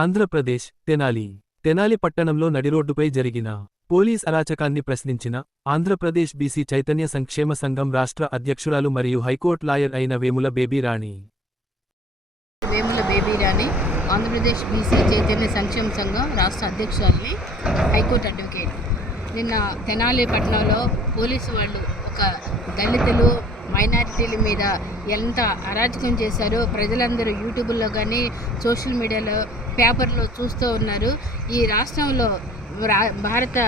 ఆంధ్రప్రదేశ్ తెనాలి పట్టణంలో నడిరోడ్డుపై జరిగిన పోలీస్ అరాచకాన్ని ప్రశ్నించిన ఆంధ్రప్రదేశ్ బీసీ చైతన్య సంక్షేమ సంఘం రాష్ట్ర అధ్యక్షురాలు మరియు హైకోర్టు లాయర్ అయిన వేముల బేబీ రాణి ఆంధ్రప్రదేశ్ బీసీ చైతన్య సంక్షేమ సంఘం రాష్ట్ర అధ్యక్షురాలిని, హైకోర్టు అడ్వకేట్. నిన్న తెనాలి పట్టణంలో పోలీసు వాళ్ళు ఒక దళితులు మైనారిటీల మీద ఎంత అరాచకం చేశారో ప్రజలందరూ యూట్యూబ్లో కానీ సోషల్ మీడియాలో పేపర్లో చూస్తూ ఉన్నారు. ఈ రాష్ట్రంలో భారత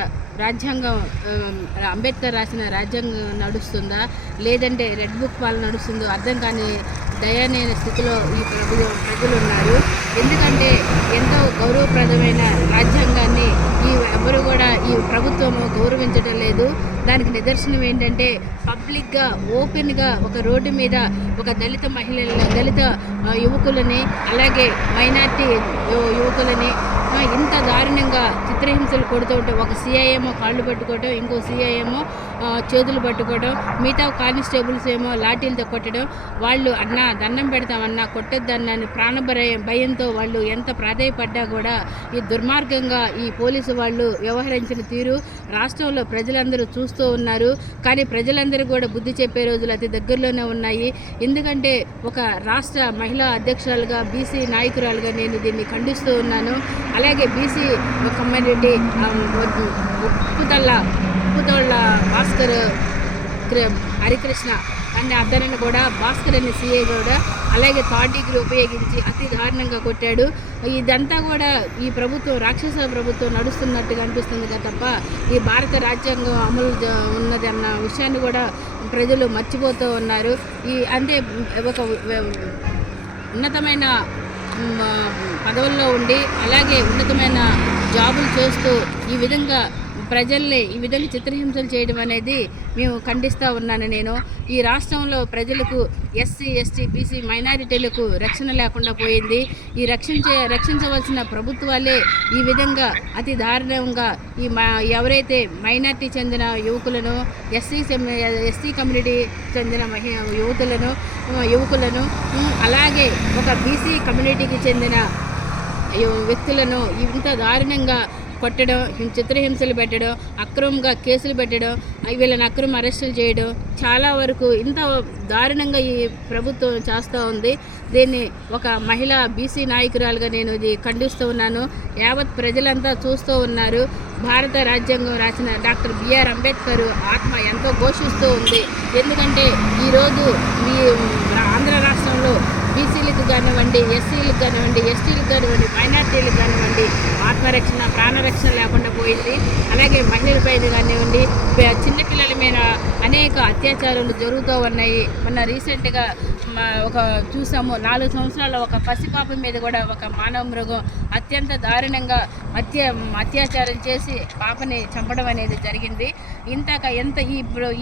రాజ్యాంగం అంబేద్కర్ రాసిన రాజ్యాంగం నడుస్తుందా లేదంటే రెడ్ బుక్ పాలన నడుస్తుందో అర్థం కాని దయనీయ స్థితిలో ఈ ప్రజలు ఉన్నారు. ఎందుకంటే ఎంతో గౌరవప్రదమైన రాజ్యాంగాన్ని ఎవరు కూడా ఈ ప్రభుత్వము గౌరవించడం లేదు. దానికి నిదర్శనం ఏంటంటే పబ్లిక్గా ఓపెన్గా ఒక రోడ్డు మీద ఒక దళిత దళిత యువకులని అలాగే మైనార్టీ యువకులని ఇంత దారుణంగా చిత్రహింసలు కొడుతూ ఉంటే ఒక సిఐఏమో కాళ్ళు పట్టుకోవడం, ఇంకో సిఐఏమో చేతులు పట్టుకోవడం, మిగతా కానిస్టేబుల్స్ ఏమో లాఠీలతో కొట్టడం. వాళ్ళు అన్నా దండం పెడతామన్నా కొట్టొద్దన్నాను భయంతో వాళ్ళు ఎంత ప్రాధాయపడ్డా కూడా ఈ దుర్మార్గంగా ఈ పోలీసు వాళ్ళు వ్యవహరించిన తీరు రాష్ట్రంలో ప్రజలందరూ చూస్తూ ఉన్నారు. కానీ ప్రజలందరూ కూడా బుద్ధి చెప్పే రోజులు అతి దగ్గరలోనే ఉన్నాయి. ఎందుకంటే ఒక రాష్ట్ర మహిళా అధ్యక్షురాలుగా బీసీ నాయకురాలుగా నేను దీన్ని ఖండిస్తూ ఉన్నాను. అలాగే బీసీ కమ్యూనిటీ ఉప్పుతోళ్ళ భాస్కర్ హరికృష్ణ అనే అతనిని కూడా భాస్కర్ అనే సిఐ కూడా అలాగే థర్డ్ డిగ్రీ ఉపయోగించి అతి దారుణంగా కొట్టాడు. ఇదంతా కూడా ఈ ప్రభుత్వం రాక్షస ప్రభుత్వం నడుస్తున్నట్టుగా అనిపిస్తుంది తప్ప ఈ భారత రాజ్యాంగం అమలు ఉన్నది అన్న విషయాన్ని కూడా ప్రజలు మర్చిపోతూ ఉన్నారు. అంటే ఒక ఉన్నతమైన పదవుల్లో ఉండి అలాగే ఉన్నతమైన జాబులు చేస్తూ ఈ విధంగా ప్రజల్ని ఈ విధంగా చిత్రహింసలు చేయడం అనేది మేము ఖండిస్తూ ఉన్నాను. నేను ఈ రాష్ట్రంలో ప్రజలకు ఎస్సీ ఎస్టీ బీసీ మైనారిటీలకు రక్షణ లేకుండా పోయింది. ఈ రక్షించవలసిన ప్రభుత్వాలే ఈ విధంగా అతి దారుణంగా ఎవరైతే మైనారిటీ చెందిన యువకులను ఎస్సీ కమ్యూనిటీ చెందిన యువకులను అలాగే ఒక బీసీ కమ్యూనిటీకి చెందిన వ్యక్తులను ఇంత దారుణంగా కొట్టడం, చిత్రహింసలు పెట్టడం, అక్రమంగా కేసులు పెట్టడం, వీళ్ళని అక్రమ అరెస్టులు చేయడం చాలా వరకు ఇంత దారుణంగా ఈ ప్రభుత్వం చేస్తూ ఉంది. దీన్ని ఒక మహిళా బీసీ నాయకురాలుగా నేను ఇది ఖండిస్తూ ఉన్నాను. యావత్ ప్రజలంతా చూస్తూ ఉన్నారు. భారత రాజ్యాంగం రాసిన డాక్టర్ బిఆర్ అంబేద్కర్ ఆత్మ ఎంతో ఘోషిస్తూ ఉంది. ఎందుకంటే ఈరోజు ఈ ఆంధ్ర రాష్ట్రంలో బీసీలకు కానివ్వండి, ఎస్సీలకు కానివ్వండి, ఎస్టీలకు కానివ్వండి, మైనార్టీలకు కానివ్వండి ఆత్మరక్షణ ప్రాణరక్షణ లేకుండా పోయింది. అలాగే మహిళలపైన కానివ్వండి, చిన్నపిల్లల మీద అనేక అత్యాచారాలు జరుగుతూ ఉన్నాయి. మొన్న రీసెంట్గా ఒక చూసాము 4 సంవత్సరాల ఒక పసిపాప మీద కూడా ఒక మానవ మృగం అత్యంత దారుణంగా అత్యాచారం చేసి పాపని చంపడం అనేది జరిగింది. ఎంత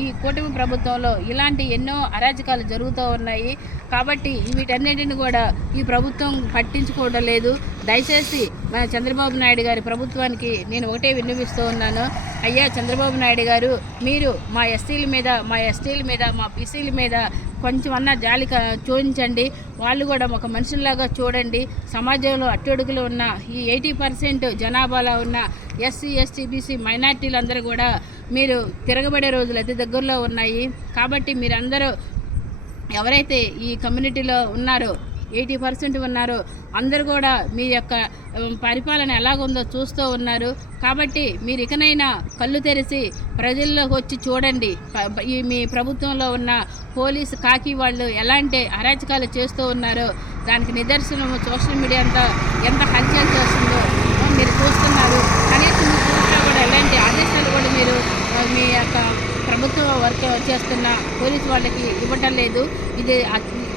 ఈ కూటమి ప్రభుత్వంలో ఇలాంటి ఎన్నో అరాచకాలు జరుగుతూ ఉన్నాయి. కాబట్టి వీటన్నిటిని కూడా ఈ ప్రభుత్వం పట్టించుకోవడం లేదు. దయచేసి మన చంద్రబాబు నాయుడు గారి ప్రభుత్వానికి నేను ఒకటే విన్నవిస్తూ ఉన్నాను. అయ్యా చంద్రబాబు నాయుడు గారు, మీరు మా ఎస్టీల మీద మా బీసీల మీద కొంచెం అన్నా జాలి చూపించండి. వాళ్ళు కూడా ఒక మనుషుల్లాగా చూడండి. సమాజంలో అట్టడుగులు ఉన్న ఈ 80% జనాభాలో ఉన్న ఎస్సీ ఎస్టీ బీసీ మైనార్టీలందరూ కూడా మీరు తిరగబడే రోజులు అతి దగ్గరలో ఉన్నాయి. కాబట్టి మీరందరూ ఎవరైతే ఈ కమ్యూనిటీలో ఉన్నారో 80% ఉన్నారో అందరూ కూడా మీ యొక్క పరిపాలన ఎలాగుందో చూస్తూ ఉన్నారు. కాబట్టి మీరు ఇకనైనా కళ్ళు తెరిచి ప్రజల్లోకి వచ్చి చూడండి. మీ ప్రభుత్వంలో ఉన్న పోలీసు కాకి వాళ్ళు ఎలాంటి అరాచకాలు చేస్తూ ఉన్నారో దానికి నిదర్శనం సోషల్ మీడియా అంతా ఎంత హల్చల్ చేస్తుందో మీరు చూస్తున్నారు. కనీసం కూడా ఎలాంటి ఆదేశాలు కూడా మీరు మీ యొక్క ప్రభుత్వ వర్క్ చేస్తున్న పోలీసు వాళ్ళకి ఇవ్వటం లేదు. ఇది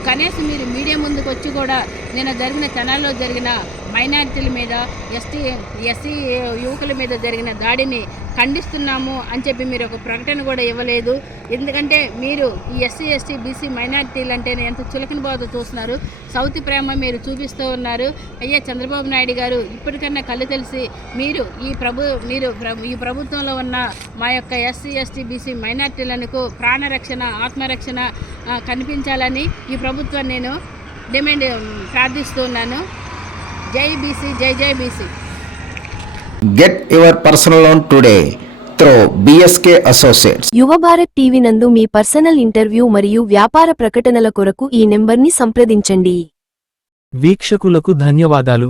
కనీసం మీరు మీడియా ముందుకు వచ్చి కూడా నిన్న జరిగిన తెనాలిలో జరిగిన మైనారిటీల మీద ఎస్సీ యువకుల మీద జరిగిన దాడిని ఖండిస్తున్నాము అని చెప్పి మీరు ఒక ప్రకటన కూడా ఇవ్వలేదు. ఎందుకంటే మీరు ఈ ఎస్సీ ఎస్టీ బీసీ మైనారిటీలు అంటేనే ఎంత చులకన బాధ చూస్తున్నారు. సౌతి ప్రేమ మీరు చూపిస్తూ ఉన్నారు. అయ్యా చంద్రబాబు నాయుడు గారు, ఇప్పటికన్నా కళ్ళు తెలిసి మీరు ఈ ప్రభుత్వంలో ఉన్న మా యొక్క ఎస్సీ ఎస్టీ బీసీ మైనారిటీలకు ప్రాణరక్షణ ఆత్మరక్షణ కనిపించాలని ఈ ప్రభుత్వాన్ని నేను ప్రార్థిస్తున్నాను. జై బీసీ, జై జై BC. Get your personal loan today through BSK Associates. యువ భారత్ టీవీ నందు మీ పర్సనల్ ఇంటర్వ్యూ మరియు వ్యాపార ప్రకటనల కొరకు ఈ నెంబర్ని సంప్రదించండి. వీక్షకులకు ధన్యవాదాలు.